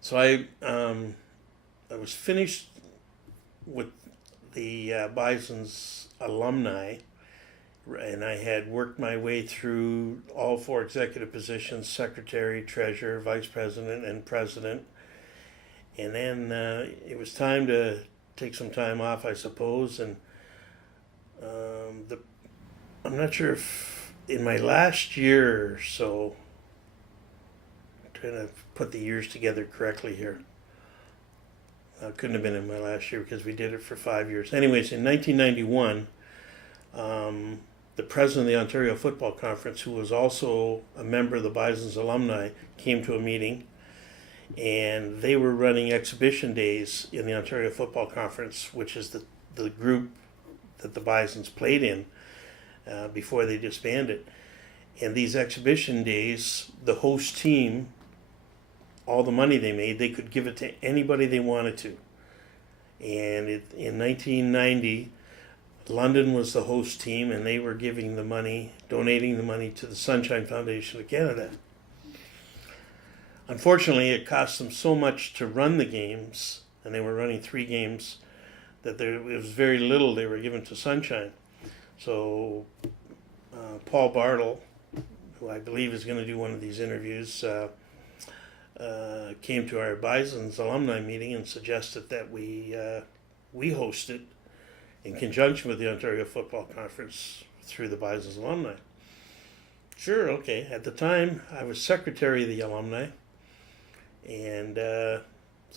So I was finished with the Bison's alumni, and I had worked my way through all four executive positions: secretary, treasurer, vice president, and president. And then it was time to take some time off, I suppose. And I'm not sure if in my last year or so, I'm trying to put the years together correctly here. Couldn't have been in my last year because we did it for 5 years. Anyways, in 1991, the president of the Ontario Football Conference, who was also a member of the Bison's alumni, came to a meeting, and they were running exhibition days in the Ontario Football Conference, which is the group that the Bisons played in before they disbanded. And these exhibition days, the host team, all the money they made, they could give it to anybody they wanted to. And in 1990, London was the host team, and they were giving the money, donating the money to the Sunshine Foundation of Canada. Unfortunately, it cost them so much to run the games, and they were running 3 games, that it was very little they were given to Sunshine. So Paul Bartle, who I believe is going to do one of these interviews, came to our Bison's alumni meeting and suggested that we host it in conjunction with the Ontario Football Conference through the Bison's alumni. Sure, okay. At the time, I was secretary of the alumni, and so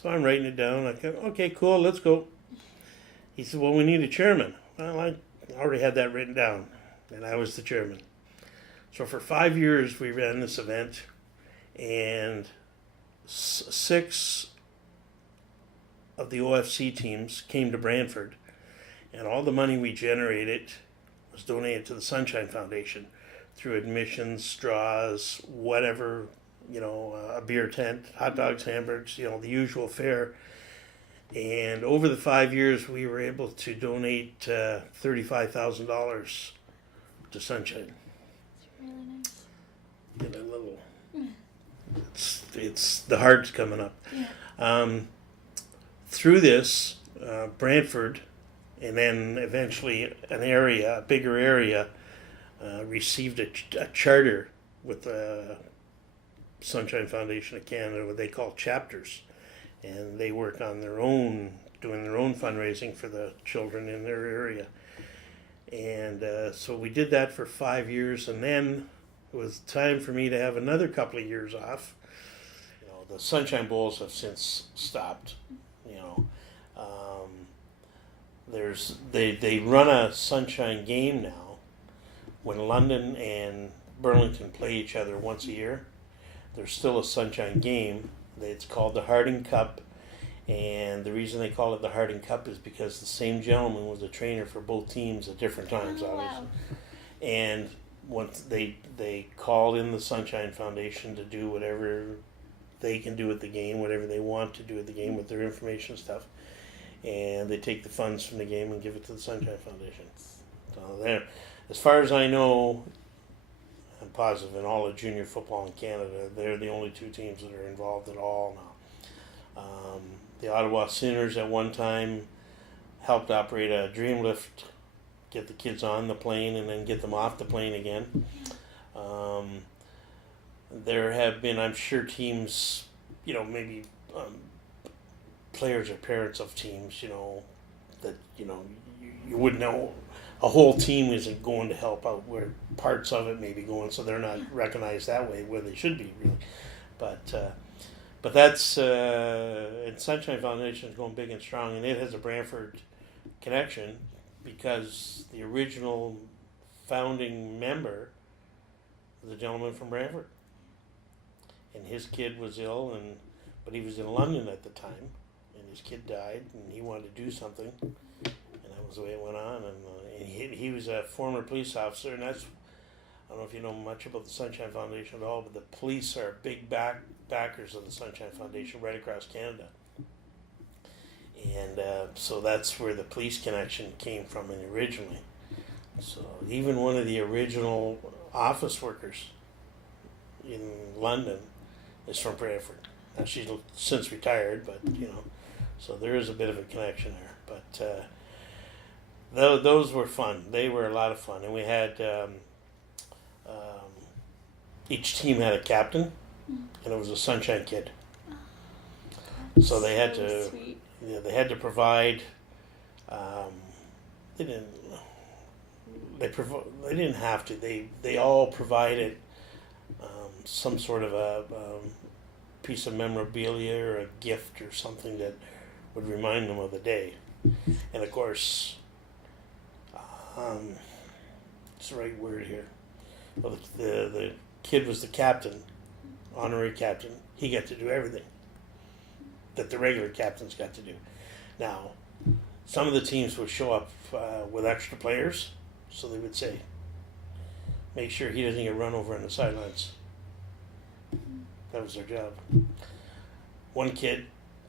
I'm writing it down. I go, okay, cool, let's go. He said, well, we need a chairman. Well, I already had that written down, and I was the chairman. So for 5 years, we ran this event, and 6 of the OFC teams came to Brantford, and all the money we generated was donated to the Sunshine Foundation through admissions, straws, whatever, a beer tent, hot dogs, hamburgers, the usual fare. And over the 5 years, we were able to donate $35,000 to Sunshine. It's really nice. Get a little. It's the heart's coming up. Yeah. Through this, Brantford, and then eventually a bigger area, received a charter with the Sunshine Foundation of Canada, what they call chapters. And they work on doing their own fundraising for the children in their area. And so we did that for 5 years, and then it was time for me to have another couple of years off. The Sunshine Bowls have since stopped. They run a Sunshine game now. When London and Burlington play each other once a year, there's still a Sunshine game. It's called the Harding Cup, and the reason they call it the Harding Cup is because the same gentleman was a trainer for both teams at different times, obviously. Wow. And once they call in the Sunshine Foundation to do whatever they can do with the game, whatever they want to do with the game with their information stuff, and they take the funds from the game and give it to the Sunshine Foundation. So there, as far as I know, I'm positive in all of junior football in Canada, they're the only 2 teams that are involved at all now. The Ottawa Sooners at one time helped operate a dream lift, get the kids on the plane and then get them off the plane again. There have been, I'm sure, teams, maybe players or parents of teams, that, you wouldn't know. A whole team isn't going to help out where parts of it may be going, so they're not recognized that way where they should be, really. But that's and Sunshine Foundation is going big and strong, and it has a Brantford connection because the original founding member was a gentleman from Brantford, and his kid was ill, but he was in London at the time, and his kid died, and he wanted to do something. That was the way it went on, and he was a former police officer, and that's, I don't know if you know much about the Sunshine Foundation at all, but the police are big backers of the Sunshine Foundation right across Canada. And so that's where the police connection came from originally. So even one of the original office workers in London is from Brantford. Now, she's since retired, but so there is a bit of a connection there. But those were fun. They were a lot of fun, and we had each team had a captain, and it was a Sunshine Kid. So they had to, sweet. they had to provide. They didn't. They didn't have to. They all provided some sort of a piece of memorabilia or a gift or something that would remind them of the day. And of course, what's the right word here? Well, the kid was the captain, honorary captain. He got to do everything that the regular captains got to do. Now, some of the teams would show up with extra players, so they would say, make sure he doesn't get run over on the sidelines. That was their job. One kid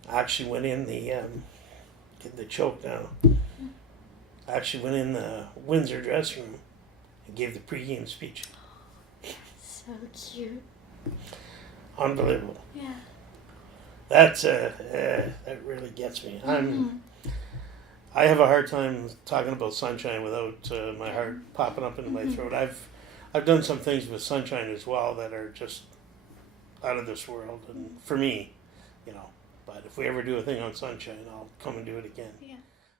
actually went in the choke now, actually went in the Windsor dressing room and gave the pregame speech. So cute. Unbelievable. Yeah. That's that really gets me. I have a hard time talking about Sunshine without my heart popping up into my throat. I've done some things with Sunshine as well that are just out of this world, and for me, But if we ever do a thing on Sunshine, I'll come and do it again. Yeah.